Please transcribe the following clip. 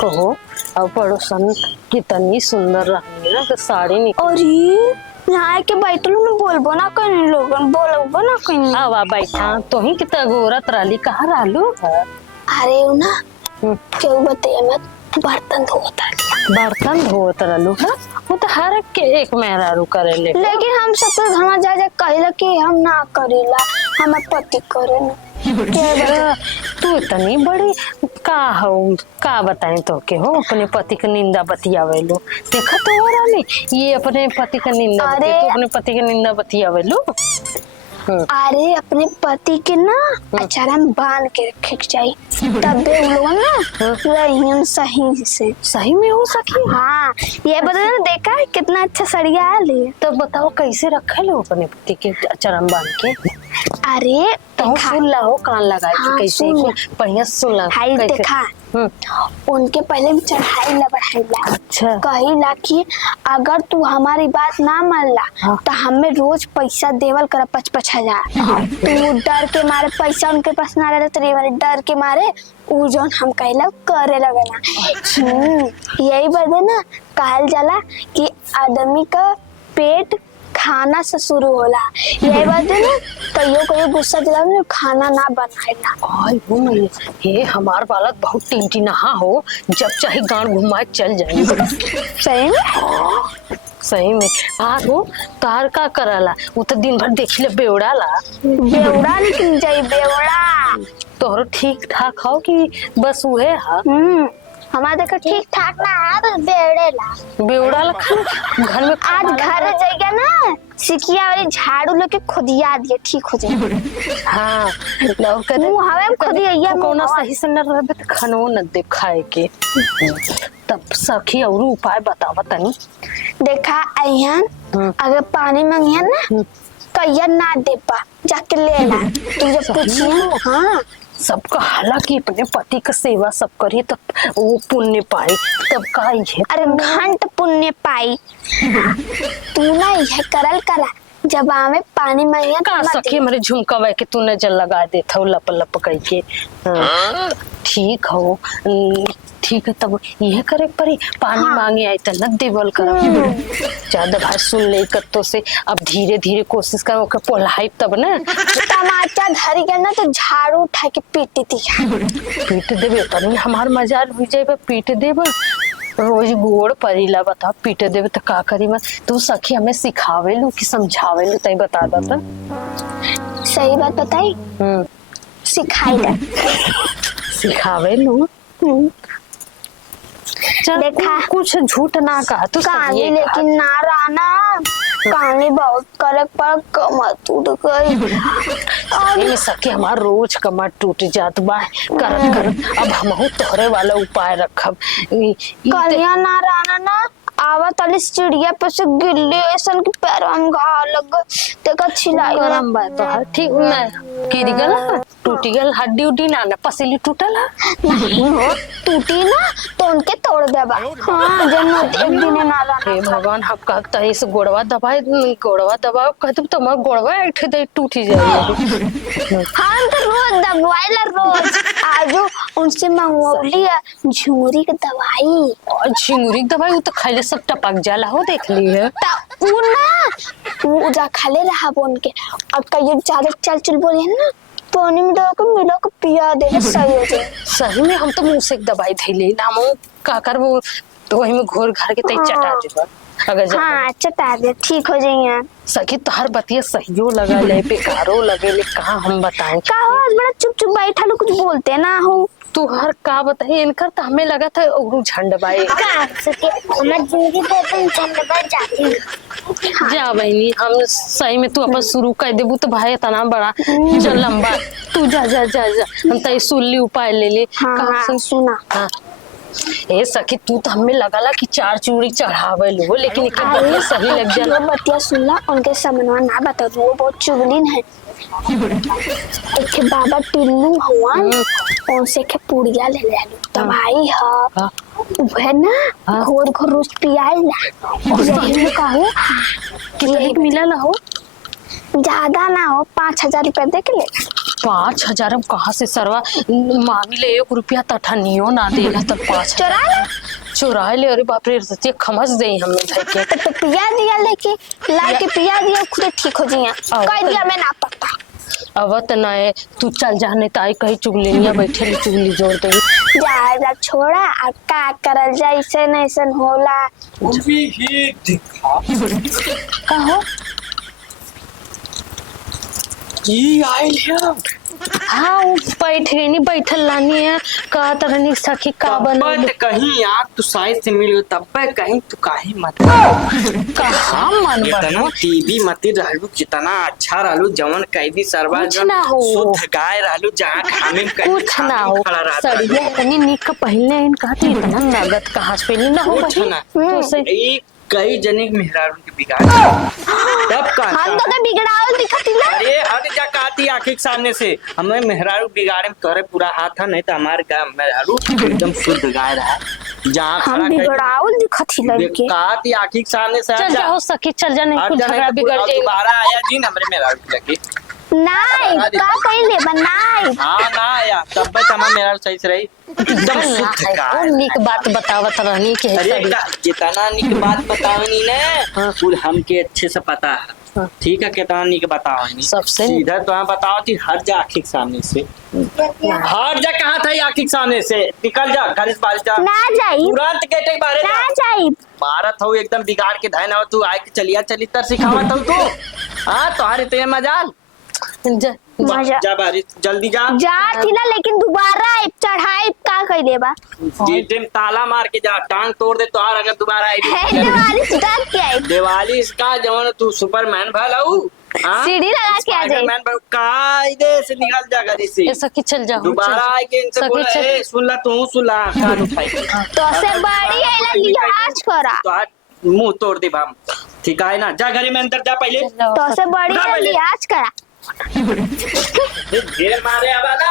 कहो अब पड़ोसन कितनी सुंदर रही ना कि साड़ी निकल। अरे यहाँ के बैठलो में बोलबो ना कहीं लोगन बोलबो ना कहीं। आवा बैठा तो ही कितना गोरत राली कहाँ रालू। अरे उ ना क्यों बताइए मत बर्तन धोता बर्तन धोत रहलू है वो तो हर एक मेहरारू करेले। लेकिन हम सब तो घर जा जा कहला कि हम ना करेला हमार पति करे ना। तू इतनी बड़ी का हो का बताएं तो के हो अपने पति की निंदा बतियावेलू। देखा तो हो रहा ये अपने पति का निंदा तू अपने पति की निंदा बतियावेलू। अरे अपने पति के ना अचारा में बांध के रखे चाहिए तब लोग ना रही सही से सही में हो सकी। हाँ ये बता ना देखा है कितना अच्छा सड़िया है। तो बताओ कैसे रखे लो अपने पति के अचारा में बांध के। अरे तो सुन ला हो कान लगा के कैसे पहिया सुन ला देखा उनके पहले में चढ़ाई ला बढ़ाई ला। अच्छा कही ला कि अगर तू हमारी बात ना मान ला तो हमें रोज पैसा देवल कर 5,000 तू डर के मारे पैसा उनके पास ना रहे तो डर के मारे उ जोन हम कहला करे लगना। यही बदे ना कहल जाला कि आदमी का पेट खाना से शुरू होला। यही बात है ना कईयो गुस्सा दिला में खाना ना बनाएला। आई वो मैं ये हमार बालक बहुत टिंटी नहा हो जब चाहे गांड घुमाए चल जाए। सही में सही में हाँ हो तार का करला वो तो दिन भर देखी ले बेवड़ा लेकिन जाई बेवड़ा तोहरो ठीक ठाक हो कि बस उहे हा। हमारा देखा ठीक ठाक ना है बस बेवड़ा लखन घर में आज घर जाएगा ना सिकिया वाली झाड़ू लेके खुदिया दिए ठीक हो जाए। हाँ लव करे हवे खुदिया कोना सही से न रहबे त खानो न दे खाए के। तब सखी और उपाय बतावा तनी। देखा अइहन अगर पानी मांगियन ना कहिया ना देपा जाके ले ला तू जब पूछियन। हाँ सबका हालांकि अपने पति का सेवा सब करिए तब वो पुण्य पाए तब का है। अरे घंट पुण्य पाई तू ना यह करल करा जब आवे पानी मांगिया का सखी मेरे झुमका के तू नजर लगा देता लप लप कह के। ठीक हो ठीक है तब यह करे परी पानी मांगे आई त न देवल कर ज्यादा भाई सुन ले कत्तो से अब धीरे धीरे कोशिश कर ओके पोलाई तब ना टमाटर धरी के ना तो झाड़ू उठा के पीट दी पीट देबे तनी हमार मजाल हो जाए पीट देबे रोज गोड़ परिला बता पीट देबे तो का करी मैं तू सखी हमें सिखावे लू कि समझावे लू तई बता दता। सही बात बताई सिखाई ला सिखावे लू। देखा कुछ झूठ ना कहा तू कहानी लेकिन ना रहना कहानी बहुत करक पर कमर टूट गई। सके हमार रोज कमर टूट जात बा करत करत अब हमहू तोहरे वाला उपाय रखब। कलिया ना रहना ना आवा तली चिड़िया पे से गिल्ली ऐसन के पैर में घाव लग देखा छिलाई गरम बा तो ठीक ना गिर गल टूटी गल हड्डी उड्डी ना पसली टूटल नहीं हो टूटी ना तो उनके तोड़ देबा। हां जन्म एक दिन ना रहना। हे भगवान हम कहता है इस गोड़वा दबाए कहते तो मैं गोड़वा ऐठे दे टूटी जाए। हम तो रोज दबाइला रोज आजो उनसे मंगवली झुंगरी की दवाई और झुंगरी की दवाई वो तो खाले सब टपक जाला हो देख ली है ता उ ना वो जा खाले रहा बोन के अब कहियो ज्यादा चल चल बोले ना पानी में डाल के मिला के पिया दे सही हो जाए। सही में हम तो मुंह से दवाई थैले ना मो का कर वो तो वही में घोर घर के तई चटा देबा अगर हां चटा दे ठीक हो जाइए। सखी तो हर बतिया सहियो लगा ले बेकारो लगे ले कहां हम बताएं का हो आज बड़ा चुप चुप बैठा लो कुछ बोलते ना हो तू हर का बताए इनकर तो हमें लगा था उगरू झंडबाई हमारी जिंदगी तो एकदम झंडबा जाती जा बहनी हम सही में तू अपन शुरू कर देबू तो भाई इतना बड़ा चल लंबा तू जा जा जा जा हम तई सुल्ली उपाय ले ले। हां सुना हां ए सखी तू तो हमें लगाला कि 4 चूड़ी चढ़ावे लो लेकिन एक बतिया सही लग जाला। वो बतिया सुनला उनके सामने ना बता दो वो बहुत चुगलीन है। एक बाबा टिल्लू हुआ उनसे के पुड़िया ले ले दवाई है वह ना घोर घोर रोज पियाला और यही में कहो कितने मिला ना हो ज्यादा ना हो 5,000 रुपया दे के ले 5,000 हम कहाँ से सरवा मांगी ले 1 रुपया तठनियो ना देगा तो 5 चुरा ले चुरा ले। अरे बाप रे सच्चे खमस दे हमें भाई के तो पिया दिया लेके ला के पिया दिया खुद ठीक हो जिया कह दिया मैं ना पता अब त ना है तू चल जाने ताई कहीं चुगलिया बैठे ली चुगली जोड़ दे जा छोड़ा आ का करल जाए ऐसे न ऐसे होला भी ही दिखा कहो की आइल है। हाँ वो बैठ गई नहीं बैठल लानी है कहा तरह नहीं सखी का बना तब कहीं यार तू साइज से मिल तब कहीं तू काहे मत कहाँ मन इतना बनो टीवी मती रहलू कितना अच्छा रहलू जवन कैदी सरवा कुछ ना हो। शुद्ध गाय रहलू जहाँ खाने में कहीं कुछ ना हो खड़ा रहता सड़िया इतनी निक का पहले इन कहते इतना नगद कहाँ पे नहीं ना हो कुछ भाई ना तो से एक कई जने के मेहरारू के बिगाड़ तब का हम तो बिगड़ावल दिखती ना अरे हट जा कहती आंखें के सामने से हमें मेहरारू बिगाड़े में करे पूरा हाथ है नहीं तो हमारे गाँव मेहरारू एकदम शुद्ध गाय रहा जहाँ हम बिगड़ावल दिखती लड़के कहती आंखें के सामने से चल जाओ सखी चल जा नहीं कुछ झगड़ा बिगड़ जाएगा दोबारा आया जी ना मेरे मेहरारू के लगे नहीं का पहले बनाई हाँ ना आया तब बस हमारा मेहरारू सही से रही एकदम शुद्ध गाय निक बात बतावत रहनी के अरे जितना निक बात बतावनी ना कुल हमके अच्छे से पता है ठीक है कितना निक बतावनी सबसे सीधा तो बताओ कि हर जा आँखी के सामने से हर जा कहाँ था आँखी के सामने से निकल जा घर से बाहर जा ना जाई तुरंत गेटे बाहर ना जा जाई भारत हो एकदम बिगाड़ के धैन हो तू आए के चलिया चली तर सिखावत हो तू हाँ तुम्हारे तो ये मजाल मजा जा बारी जल्दी जा जा थी ना लेकिन दोबारा चढ़ाई का कह देबा गेटे में ताला मार के जा टांग तोड़ दे तो और अगर दोबारा आई है दिवाली स्टार्ट क्या है दिवाली इसका जवन तू सुपरमैन भलाऊ सीढ़ी लगा के आ जाए कायदे से निकल जा घर से ये सखी चल जाओ दोबारा आए के इनसे सखी बोला चल। ए सुन ला तू सुन ला कान उठाई तो से बड़ी है ना लिहाज करा तो आज मुंह तोड़ दे भाम ठीक है ना जा घरी में अंदर जा पहले तो से बड़ी है लिहाज करा ढेर मारे आवाला